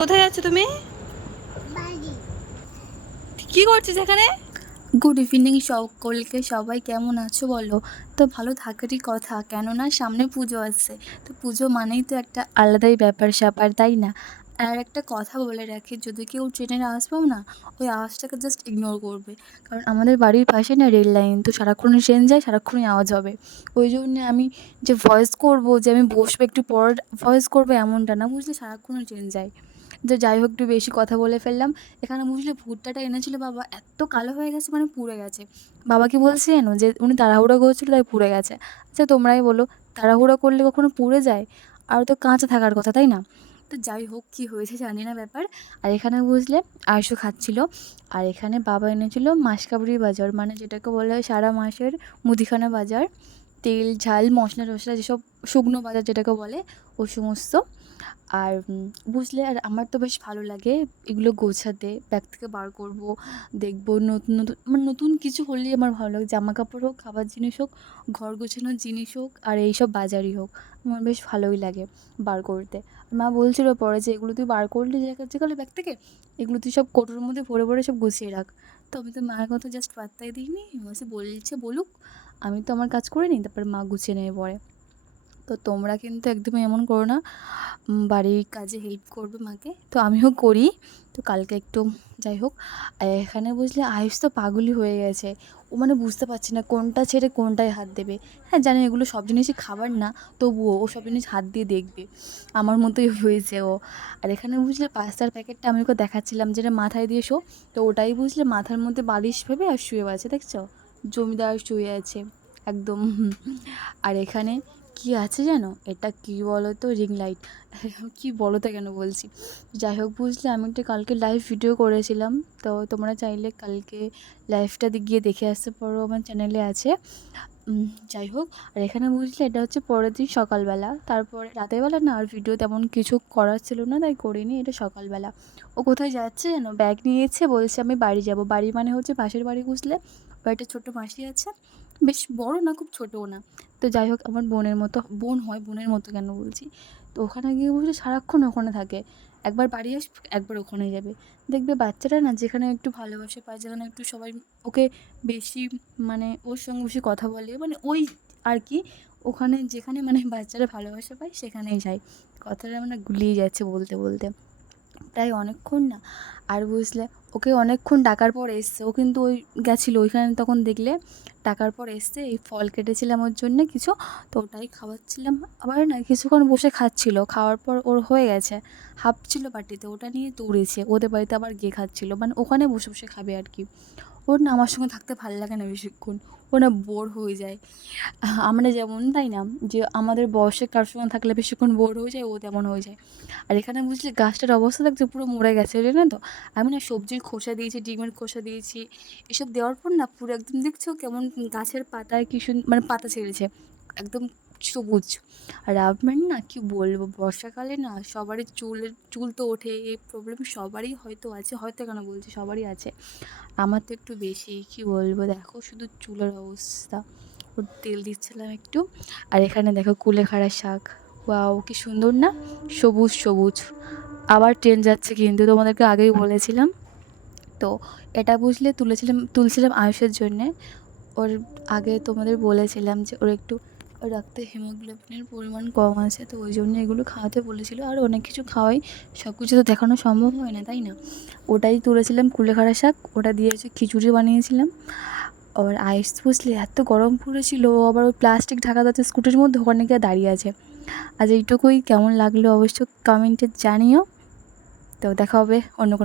কোথায় যাচ্ছ তুমি? বাড়ি। কি করছিস এখানে? গুড ইভিনিং সকলকে। সবাই কেমন আছো বলো? তো ভালো থাকারই কথা। কেননা সামনে পুজো আছে। তো পুজো মানেই তো একটা আলাদাই ব্যাপার স্যাপার তাই না? আর একটা কথা বলে রাখি যদি কেউ ট্রেনের আওয়াজ পাও না ওই আওয়াজটাকে জাস্ট ইগনোর করবে। কারণ আমাদের বাড়ির পাশে না রেল লাইন তো সারাক্ষণই ট্রেন যায় সারাক্ষণই আওয়াজ হবে। ওই জন্য আমি যে ভয়েস করব যে আমি বসবো একটু পর ভয়েস করব এমনটা না বুঝলে? সারাক্ষণই ট্রেন যায়। তো যাই হোক, একটু বেশি কথা বলে ফেললাম। এখানে বুঝলে ভুট্টাটা এনেছিল বাবা, এত কালো হয়ে গেছে মানে পুড়ে গেছে। বাবাকে বলছি জানো? যে উনি তাড়াহুড়ো করছিল, তাই পুড়ে গেছে। আচ্ছা তোমরাই বলো, তাড়াহুড়ো করলে কখনো পুড়ে যায়? আর তো কাঁচা থাকার কথা, তাই না? তো যাই হোক, কী হয়েছে জানি না ব্যাপার। আর এখানে বুঝলে আয়ুষও খাচ্ছিল। আর এখানে বাবা এনেছিল মাসকাবরি বাজার মানে যেটাকে বলা হয় সারা মাসের মুদিখানা বাজার। তেল, ঝাল মশলা টশলা যেসব শুকনো বাজার যেটাকে বলে ও সমস্ত আর বুঝলে, আর আমার তো বেশ ভালো লাগে এগুলো গোছাতে। ব্যাগ থেকে বার করব, দেখব নতুন নতুন আমার নতুন কিছু হলেই আমার ভালো লাগে। জামা কাপড় হোক, খাবার জিনিস হোক, ঘর গোছানোর জিনিস হোক, আর এইসব বাজারই হোক, আমার বেশ ভালোই লাগে বার করতে। মা বলছিল পরে যে, এগুলো তুই বার করলি যে যেগুলো ব্যাগ থেকে? এগুলো তুই সব কোটোর মধ্যে ভরে ভরে সব গুছিয়ে রাখ। তো আমি তো মায়ের কথা জাস্ট পাত্তাই দিইনি। বলছে বলছে, বলুক, আমি তো আমার কাজ করে নিই। তারপর মা গুছিয়ে নেবে পরে। তো তোমরা কিন্তু একদমই এমন করো না। বাড়ির কাজে হেল্প করবে মাকে। তো আমিও করি। তো কালকে একটু যাই হোক। এখানে বুঝলে আয়ুষ তো পাগলই হয়ে গেছে। ও মানে বুঝতে পারছে না কোনটা ছেড়ে কোনটায় হাত দেবে। হ্যাঁ জানি এগুলো সব জিনিসই খাবার না, তবুও ও সব জিনিস হাত দিয়ে দেখবে। আমার মতোই হয়েছে ও। আর এখানে বুঝলে পাস্তার প্যাকেটটা আমি ওকে দেখাচ্ছিলাম যেটা মাথায় দিয়ে শো। তো ওটাই বুঝলে মাথার মধ্যে বালিশ ভেবে আর শুয়ে আছে, দেখছ? জমিদার শুয়ে আছে, একদম। আর এখানে কি আছে জানো? এটা কি বলো তো রিং লাইট কি বলো তো কেন বলছি? যাই হোক, বুঝলে, আমি একটা কালকে লাইভ ভিডিও করেছিলাম। তো তোমরা চাইলে কালকে লাইভটা গিয়ে দেখে আসতে পারো, আমার চ্যানেলে আছে। যাই হোক, আর এখানে বুঝলে, এটা হচ্ছে পরের দিন সকালবেলা। তারপরে রাতের বেলা না, আর ভিডিও তেমন কিছু করার ছিল না, তাই করিনি, এটা সকালবেলা। ও কোথায় যাচ্ছে জানো ব্যাগ নিয়েছে, বলছে আমি বাড়ি যাব। বাড়ি মানে হচ্ছে পাশের বাড়ি বুঝলে? বাড়িটা ছোটো মাসি আছে। বেশ বড় না, খুব ছোটও না। তো যাই হোক, আমার বোনের মতো, বোন হয়, বোনের মতো কেন বলছি? তো ওখানে গিয়ে বুঝলে সারাক্ষণ ওখানে থাকে। একবার বাড়ি আসবে একবার ওখানে যাবে। দেখবে বাচ্চারা না, যেখানে একটু ভালোবাসে, পায়, যেখানে একটু সবাই ওকে বেশি মানে ওর সঙ্গে বেশি কথা বলে মানে ওই আর কি, ওখানে যেখানে মানে বাচ্চারা ভালোবাসা, পায়, সেখানেই যায়। কথাটা মানে গুলিয়ে যাচ্ছে বলতে বলতে। তাই অনেকক্ষণ না, আর বুঝলে ওকে অনেকক্ষণ ডাকার পর এসছে, ও কিন্তু ওই গেছিল ওইখানে তখন দেখলে টাকার পর এসছে, এই ফল কেটেছিলাম ওর জন্যে কিছু, তো ওটাই খাওয়াচ্ছিলাম। আবার না কিছুক্ষণ বসে খাচ্ছিল, খাওয়ার পর ওর হয়ে গেছে হাফ ছিল বাটিতে, ওটা নিয়ে দৌড়েছে, ওদের বাড়িতে আবার গিয়ে খাচ্ছিলো মানে ওখানে বসে বসে খাবে আর কি। ওর না আমার সঙ্গে থাকতে ভালো লাগে না বেশিক্ষণ। ও না বোর হয়ে যায়। আমরা যেমন, তাই না? যে আমাদের বয়সে কারোর সঙ্গে থাকলে বেশিক্ষণ বোর হয়ে যায়, ও তেমন হয়ে যায়। আর এখানে বুঝলি, গাছটার অবস্থা দেখছে পুরো মরে গেছে, জানো তো? আমি না সবজির খোসা দিয়েছি, ডিমের খোসা দিয়েছি। এসব দেওয়ার পর না পুরো একদম দেখছ কেমন গাছের পাতায় কি মানে পাতা ছেড়েছে। একদম সবুজ আর আমার না কি বলব? বর্ষাকালে না সবারই চুলের, চুল তো ওঠে, এই প্রবলেম সবারই হয়তো আছে, হয়তো কেন বলছি? সবারই আছে। আমার তো একটু বেশি, কি বলব? দেখো শুধু চুলের অবস্থা। ওর তেল দিচ্ছিলাম একটু। আর এখানে দেখো কুলেখাড়া শাক। ওয়াও, কি সুন্দর না? সবুজ সবুজ। আবার ট্রেন যাচ্ছে কিন্তু, তোমাদেরকে আগেই বলেছিলাম। তো এটা বুঝলে তুলেছিলাম, তুলছিলাম আয়ুষের জন্যে। ওর আগে তোমাদের বলেছিলাম যে ওর একটু রক্তে হিমোগ্লোবিনের পরিমাণ কম আছে, তো ওই জন্য এগুলো খাওয়াতে বলেছিল। আর অনেক কিছু খাওয়াই সব কিছু তো দেখানো সম্ভব হয় না, তাই না? ওটাই তুলেছিলাম কুলেখাড়া শাক, ওটা দিয়ে হচ্ছে খিচুড়ি বানিয়েছিলাম। আবার আইস বুঝলে, এত গরম পড়েছিল, আবার ওই প্লাস্টিক ঢাকা যাচ্ছে স্কুটির মধ্যে ওখানে গিয়ে দাঁড়িয়ে আছে। আজ এইটুকুই, কেমন লাগল অবশ্য কমেন্টে জানিও। তো দেখা হবে অন্য কোনো